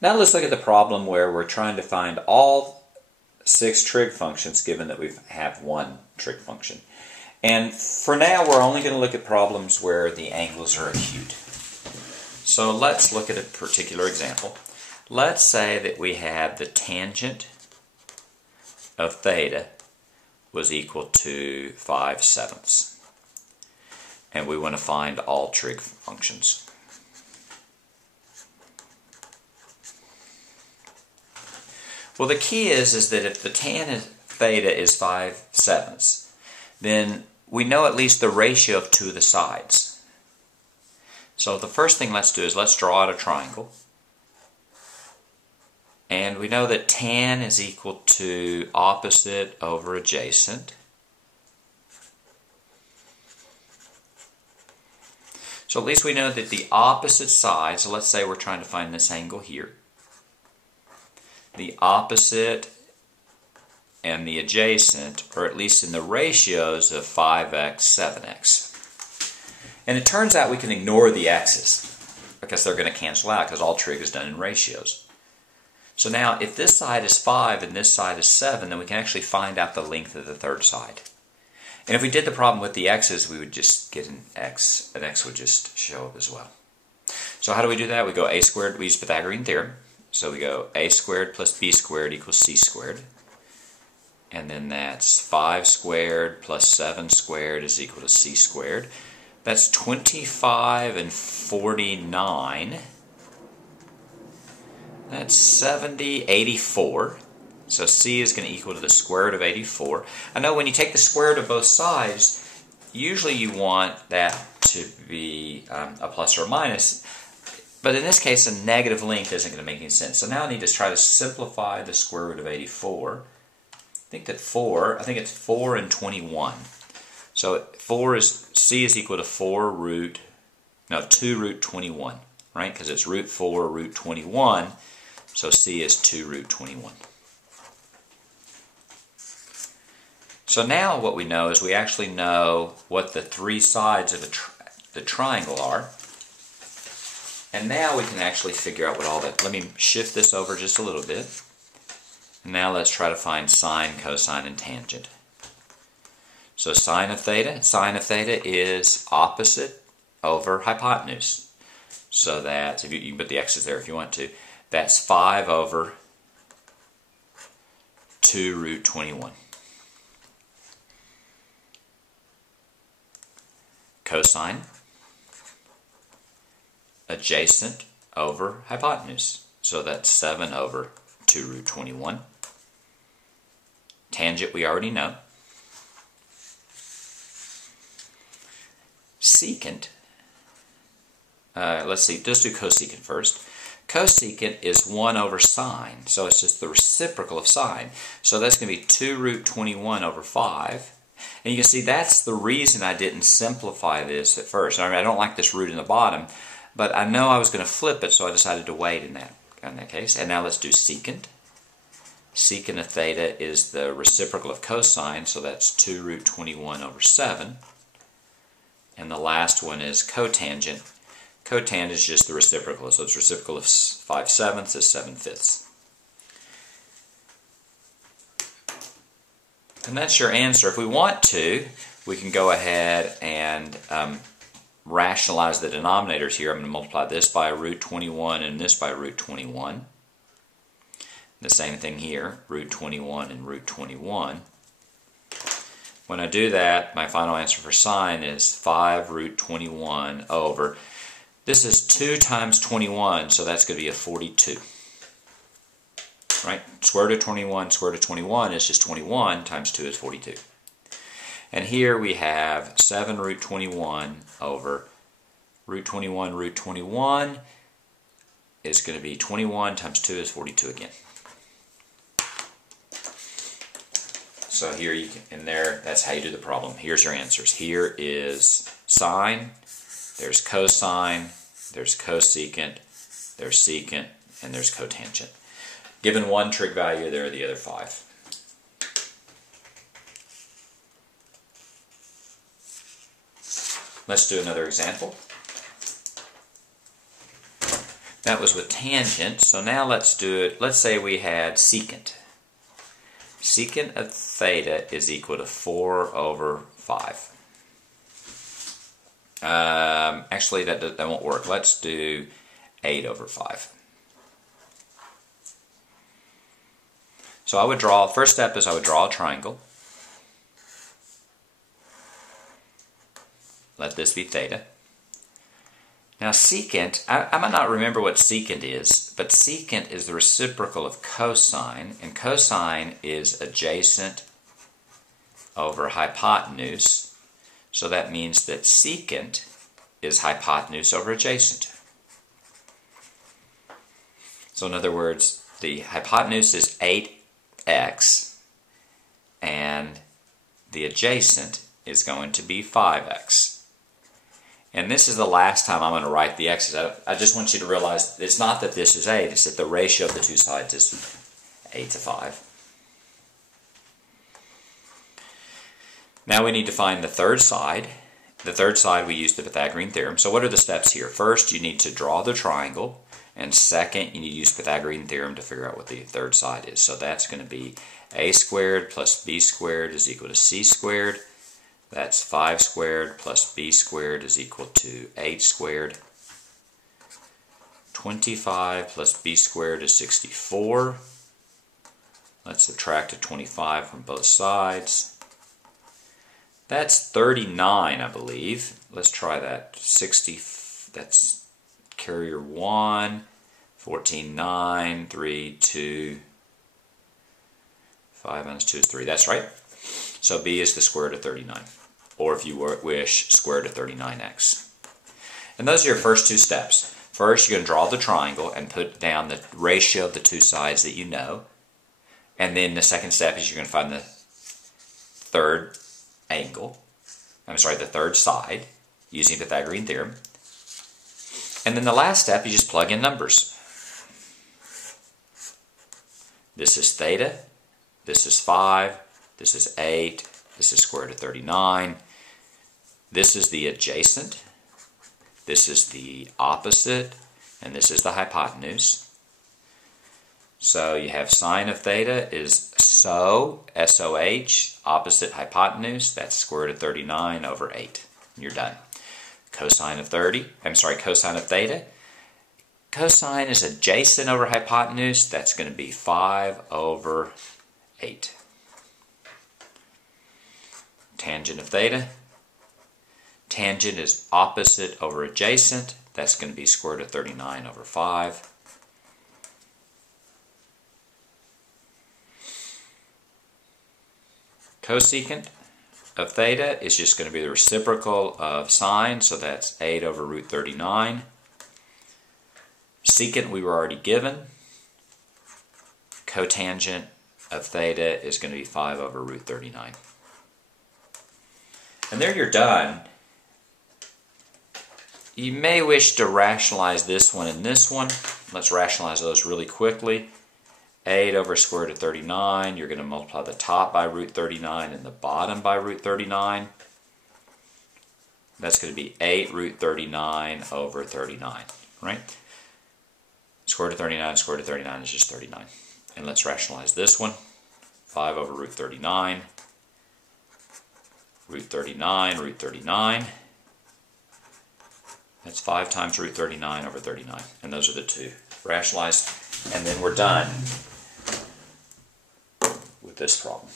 Now let's look at the problem where we're trying to find all 6 trig functions given that we have one trig function. And for now we're only going to look at problems where the angles are acute. So let's look at a particular example. Let's say that we have the tangent of theta was equal to 5/7. And we want to find all trig functions. Well, the key is that if the tan of theta is 5/7, then we know at least the ratio of 2 of the sides. So the first thing let's do is let's draw out a triangle. And we know that tan is equal to opposite over adjacent. So at least we know that the opposite side, so let's say we're trying to find this angle here. The opposite and the adjacent are at least in the ratios of 5x, 7x. And it turns out we can ignore the x's because they're going to cancel out because all trig is done in ratios. So now if this side is 5 and this side is 7, then we can actually find out the length of the third side. And if we did the problem with the x's, we would just get an x would just show up as well. So how do we do that? We go a squared, we use Pythagorean theorem. So we go a squared plus b squared equals c squared. And then that's 5 squared plus 7 squared is equal to c squared. That's 25 and 49. That's 70, 84. So c is going to equal to the square root of 84. I know when you take the square root of both sides, usually you want that to be a plus or a minus. But in this case, a negative length isn't going to make any sense. So now I need to try to simplify the square root of 84. I think it's 4 and 21. So c is equal to 2 root 21, right? Because it's root 4 root 21. So c is 2 root 21. So now what we know is we actually know what the 3 sides of the triangle are. And now we can actually figure out what all that... Let me shift this over just a little bit. And now let's try to find sine, cosine, and tangent. So sine of theta is opposite over hypotenuse. So that's, if you can put the x's there if you want to, that's 5 over 2 root 21. Cosine, adjacent over hypotenuse. So that's 7 over 2 root 21. Tangent we already know. Secant, let's do cosecant first. Cosecant is 1 over sine, so it's just the reciprocal of sine. So that's going to be 2 root 21 over 5. And you can see that's the reason I didn't simplify this at first. I mean, I don't like this root in the bottom, but I know I was going to flip it, so I decided to wait in that case. And now let's do secant. Secant of theta is the reciprocal of cosine, so that's 2 root 21 over 7. And the last one is cotangent. Cotangent is just the reciprocal, so it's reciprocal of 5/7 is 7/5. And that's your answer. If we want to, we can go ahead and rationalize the denominators here. I'm going to multiply this by root 21 and this by root 21. The same thing here, root 21 and root 21. When I do that, my final answer for sine is 5 root 21 over, this is 2 times 21, so that's going to be a 42. Right? Square root of 21 is just 21 times 2 is 42. And here we have 7 root 21 over root 21 is going to be 21 times 2 is 42 again. So here you can, in there, that's how you do the problem. Here's your answers. Here is sine, there's cosine, there's cosecant, there's secant, and there's cotangent. Given one trig value, there are the other 5. Let's do another example. That was with tangent, so now let's do it. Let's say we had secant. Secant of theta is equal to 4 over 5. Actually, that won't work. Let's do 8 over 5. So I would draw, first step is I would draw a triangle. Let this be theta. Now secant, I might not remember what secant is, but secant is the reciprocal of cosine, and cosine is adjacent over hypotenuse. So that means that secant is hypotenuse over adjacent. So in other words, the hypotenuse is 8x, and the adjacent is going to be 5x. And this is the last time I'm going to write the x's. I just want you to realize it's not that this is 8, it's that the ratio of the two sides is 8 to 5. Now we need to find the third side. The third side we use the Pythagorean theorem. So what are the steps here? First, you need to draw the triangle. And second, you need to use Pythagorean theorem to figure out what the third side is. So that's going to be a squared plus b squared is equal to c squared. That's 5 squared plus b squared is equal to 8 squared. 25 plus b squared is 64. Let's subtract a 25 from both sides. That's 39, I believe. Let's try that. 60, that's carrier 1, 14, 9, 3, 2, 5 minus 2 is 3. That's right. So b is the square root of 39. Or if you wish, square root of 39x. And those are your first two steps. First, you're going to draw the triangle and put down the ratio of the two sides that you know. And then the second step is you're going to find the third the third side using Pythagorean theorem. And then the last step, you just plug in numbers. This is theta, this is 5, this is 8, this is square root of 39. This is the adjacent, this is the opposite, and this is the hypotenuse. So you have sine of theta is SOH, S-O-H, opposite hypotenuse, that's square root of 39 over 8. And you're done. Cosine of theta. Cosine is adjacent over hypotenuse, that's going to be 5 over 8. Tangent of theta. Tangent is opposite over adjacent. That's going to be square root of 39 over 5. Cosecant of theta is just going to be the reciprocal of sine, so that's 8 over root 39. Secant we were already given. Cotangent of theta is going to be 5 over root 39. And there you're done. You may wish to rationalize this one and this one. Let's rationalize those really quickly. 8 over square root of 39, you're going to multiply the top by root 39 and the bottom by root 39. That's going to be 8 root 39 over 39, right? Square root of 39, square root of 39 is just 39. And let's rationalize this one. 5 over root 39. Root 39, root 39. That's 5 times root 39 over 39. And those are the two. Rationalized, and then we're done with this problem.